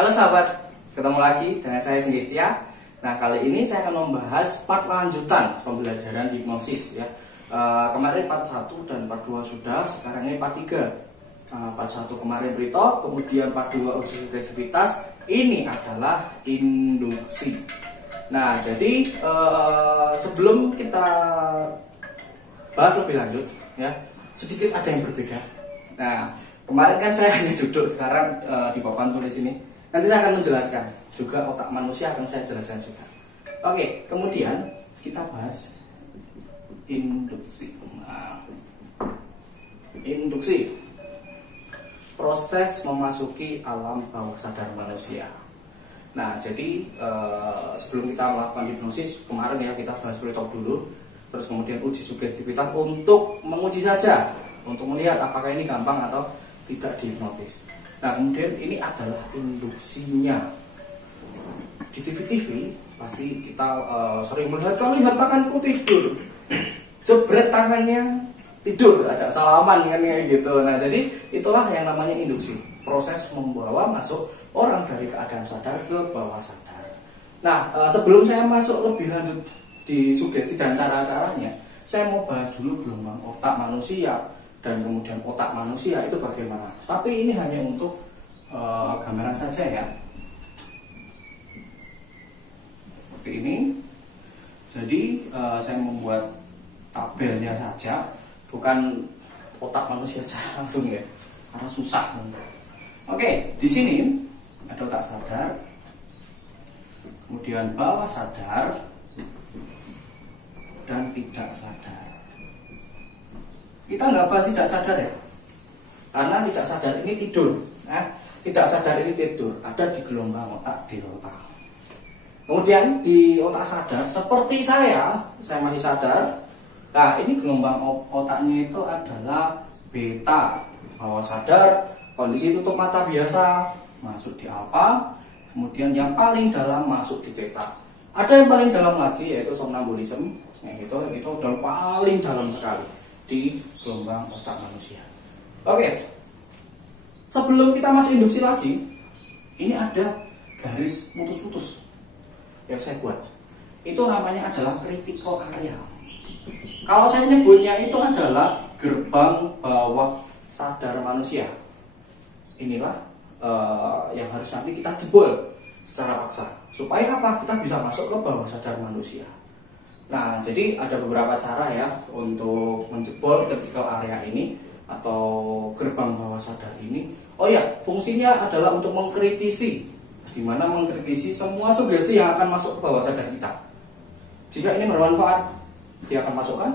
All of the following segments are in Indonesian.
Halo sahabat, ketemu lagi dengan saya Singgi Setia. Nah, kali ini saya akan membahas part lanjutan pembelajaran hipnosis ya. Kemarin part 1 dan part 2 sudah, sekarang ini part 3. Part 1 kemarin pre-talk, kemudian part 2 uji sugestivitas. Ini adalah induksi. Nah, jadi sebelum kita bahas lebih lanjut ya, sedikit ada yang berbeda. Nah, kemarin kan saya hanya duduk, sekarang di papan tulis ini. Nanti saya akan menjelaskan juga otak manusia, akan saya jelaskan juga. Oke, kemudian kita bahas induksi. Nah, induksi, proses memasuki alam bawah sadar manusia. Nah, jadi sebelum kita melakukan hipnosis, kemarin ya kita bahas pre-talk dulu, terus kemudian uji sugestivitas untuk menguji saja, untuk melihat apakah ini gampang atau tidak dihipnotis. Nah, kemudian ini adalah induksinya. Di TV-TV pasti kita sering melihat, kalau lihat tanganku tidur, jebret tangannya tidur, ajak salaman kan kayak gitu. Nah, jadi itulah yang namanya induksi, proses membawa masuk orang dari keadaan sadar ke bawah sadar. Nah, sebelum saya masuk lebih lanjut di sugesti dan cara-caranya, saya mau bahas dulu gelombang otak manusia dan kemudian otak manusia itu bagaimana. Tapi ini hanya untuk gambaran saja ya. Seperti ini. Jadi saya membuat tabelnya saja, bukan otak manusia secara langsung ya, karena susah. Oke, di sini ada otak sadar, kemudian bawah sadar, dan tidak sadar. Kita nggak bahas tidak sadar ya, karena tidak sadar ini tidur. Nah, tidak sadar ini tidur, ada di gelombang otak delta. Kemudian di otak sadar, seperti saya masih sadar. Nah, ini gelombang otaknya itu adalah beta, bawah sadar, kondisi tutup mata biasa, masuk di alfa, kemudian yang paling dalam masuk di theta. Ada yang paling dalam lagi yaitu somnambulisme, yang itu udah paling dalam sekali di gelombang otak manusia. Oke, sebelum kita masuk induksi lagi, ini ada garis putus-putus yang saya buat. Itu namanya adalah critical area. Kalau saya nyebutnya itu adalah gerbang bawah sadar manusia. Inilah yang harus nanti kita jebol secara paksa. Supaya apa? Kita bisa masuk ke bawah sadar manusia. Nah, jadi ada beberapa cara ya untuk menjebol critical area ini atau gerbang bawah sadar ini. Oh ya, fungsinya adalah untuk mengkritisi, di mana mengkritisi semua sugesti yang akan masuk ke bawah sadar kita. Jika ini bermanfaat, dia akan masukkan.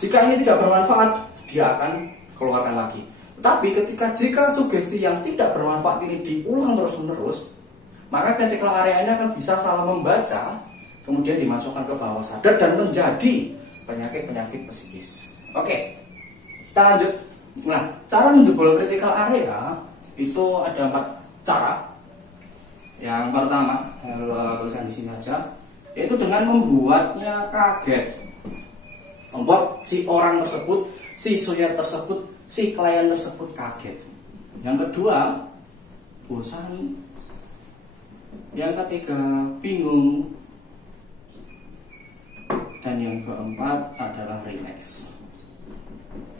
Jika ini tidak bermanfaat, dia akan keluarkan lagi. Tetapi jika sugesti yang tidak bermanfaat ini diulang terus-menerus, maka critical area ini akan bisa salah membaca, kemudian dimasukkan ke bawah sadar dan menjadi penyakit-penyakit psikis. Oke, kita lanjut. Nah, cara menjebol critical area itu ada 4 cara. Yang pertama, tulisan di sini aja, yaitu dengan membuatnya kaget, membuat si orang tersebut, si subyek tersebut, si klien tersebut kaget. Yang kedua, bosan. Yang ketiga, bingung. Dan yang keempat adalah relax.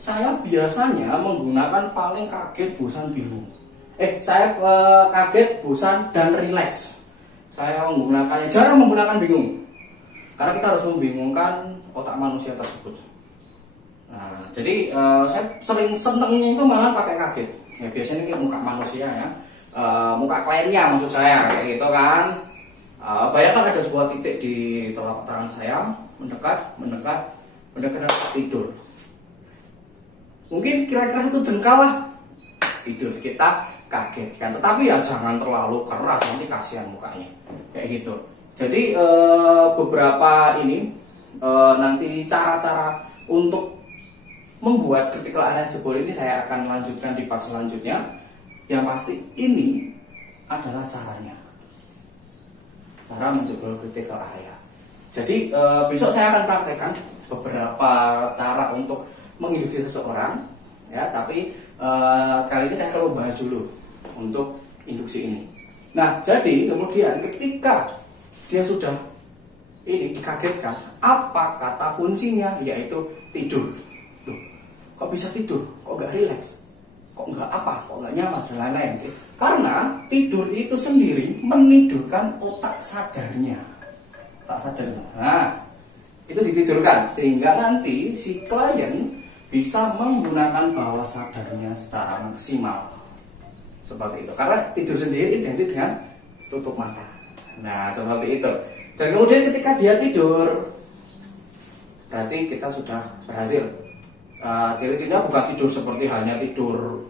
Saya biasanya menggunakan paling kaget, bosan, bingung. Saya kaget, bosan, dan relax. Saya jarang menggunakan bingung, karena kita harus membingungkan otak manusia tersebut. Nah, jadi saya sering senengnya itu malah pakai kaget. Ya, biasanya ini muka manusia ya, muka kliennya maksud saya kayak gitu kan. Bayangkan ada sebuah titik di telapak tangan saya, mendekat tidur. Mungkin kira-kira 1 jengkal lah tidur, kita kaget kan. Tetapi ya jangan terlalu keras, nanti kasihan mukanya kayak gitu. Jadi beberapa ini nanti cara-cara untuk membuat critical area jebol ini saya akan lanjutkan di part selanjutnya. Yang pasti ini adalah caranya, cara menjebol critical area. Jadi besok saya akan praktekkan beberapa cara untuk menginduksi seseorang ya, tapi kali ini saya coba bahas dulu untuk induksi ini. Nah, jadi kemudian ketika dia sudah ini dikagetkan, apa kata kuncinya? Yaitu tidur. Loh, kok bisa tidur? Kok nggak rileks? Kok nggak apa? Kok nggak nyaman dan lain-lain? Karena tidur itu sendiri menidurkan otak sadarnya. Otak sadarnya. Nah, itu ditidurkan sehingga nanti si klien bisa menggunakan bawah sadarnya secara maksimal. Seperti itu. Karena tidur sendiri identik dengan tutup mata. Nah, seperti itu. Dan kemudian ketika dia tidur, berarti kita sudah berhasil. Ciri-cirinya bukan tidur seperti hanya tidur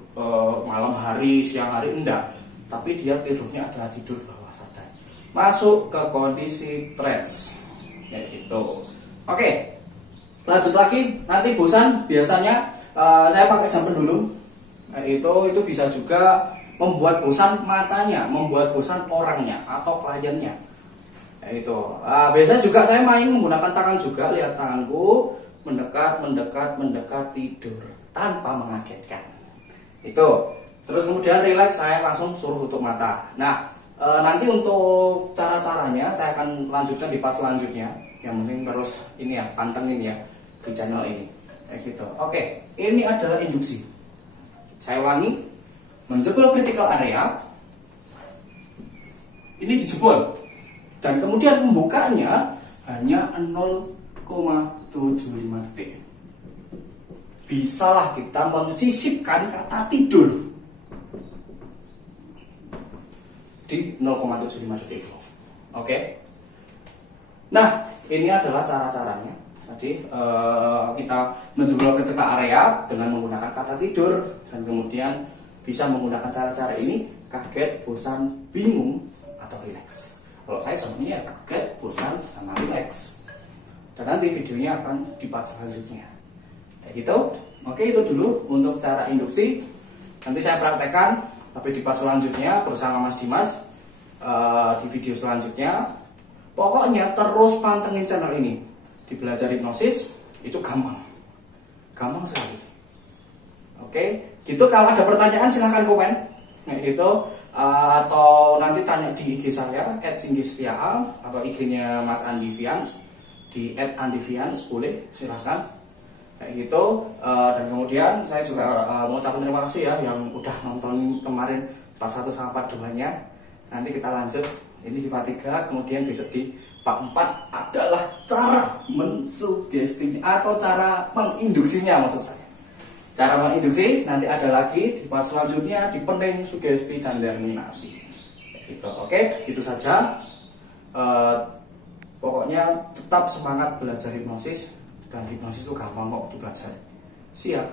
malam hari, siang hari, enggak. Tapi dia tidurnya adalah tidur bawah sadar. Masuk ke kondisi trance. Ya gitu. Oke. Lanjut lagi, nanti bosan biasanya saya pakai jam pendulum. Nah, itu bisa juga membuat bosan matanya, membuat bosan orangnya atau kliennya. Nah, itu biasanya juga saya main menggunakan tangan juga, lihat tanganku mendekat tidur tanpa mengagetkan. Itu. Terus kemudian relax, saya langsung suruh tutup mata. Nah, nanti untuk cara-caranya saya akan lanjutkan di part selanjutnya. Yang penting terus ini ya, pantengin ya di channel ini. Kayak gitu. Oke, ini adalah induksi. Saya ulangi, menjebol critical area. Ini dijebol. Dan kemudian membukanya hanya 0,75 detik. Bisalah kita mensisipkan kata tidur di 0,75 detik. Oke. Nah, ini adalah cara-caranya. Tadi kita menjebol critical area dengan menggunakan kata tidur dan kemudian bisa menggunakan cara-cara ini kaget, bosan, bingung atau rileks. Kalau saya sebenarnya kaget, bosan sama rileks. Dan nanti videonya akan di part selanjutnya. Kayak gitu. Oke, itu dulu untuk cara induksi. Nanti saya praktekkan tapi di part selanjutnya bersama Mas Dimas di video selanjutnya. Pokoknya terus pantengin channel ini. Di belajar hipnosis itu gampang sekali. Oke, gitu. Kalau ada pertanyaan silahkan komen. Nah, gitu. Atau nanti tanya di IG saya @singgistiaal atau IG-nya Mas Andi Vians di @andivians, boleh silahkan. Kayak gitu. Dan kemudian saya juga mau ucapkan terima kasih ya yang udah nonton kemarin part 1 sama part 2-nya. Nanti kita lanjut ini di part 3, kemudian besok di part 4 adalah cara mensugestinya atau cara menginduksinya maksud saya. Cara menginduksi nanti ada lagi di part selanjutnya di pening, sugesti dan eliminasi. Gitu. Oke, gitu saja. Pokoknya tetap semangat belajar hipnosis dan hipnosis itu gampang kok dipelajari. Siap.